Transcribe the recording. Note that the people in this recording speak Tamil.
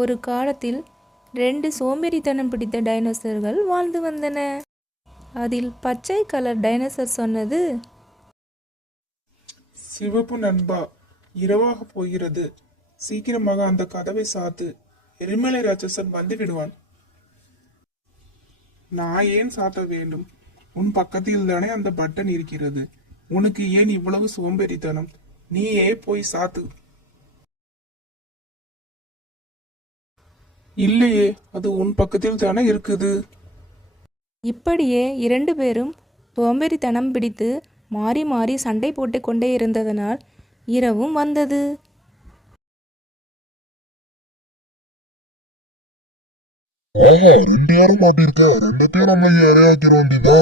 ஒரு காலத்தில் 2 சோம்பேறித்தனம் பிடித்த டைனோசர்கள் வாழ்ந்து வந்தன. அதில் பச்சை கலர் டைனோசர் சொன்னது, சிவப்பு நண்பா, இரவாக போகிறது. சீக்கிரமாக அந்த கதவை சாத்து. எரிமலை ராட்சசன் வந்து விடுவான். நான் ஏன் சாத்த வேண்டும்? உன் பக்கத்தில் தானே அந்த பட்டன் இருக்கிறது. உனக்கு ஏன் இவ்வளவு சோம்பேறித்தனம்? நீயே போய் சாத்து. இல்லையே, அது உன் பக்கத்தில் தானே இருக்குது. இப்படியே 2 பேரும் சோம்பேறித்தனம் பிடித்து மாறி மாறி சண்டை போட்டு கொண்டே இருந்ததனால் இரவும் வந்தது. ஆஹா, 2 வாரம் மாட்டிருக்க. 2 பேரும் நம்ம இரையாக்கிற வேண்டியதா?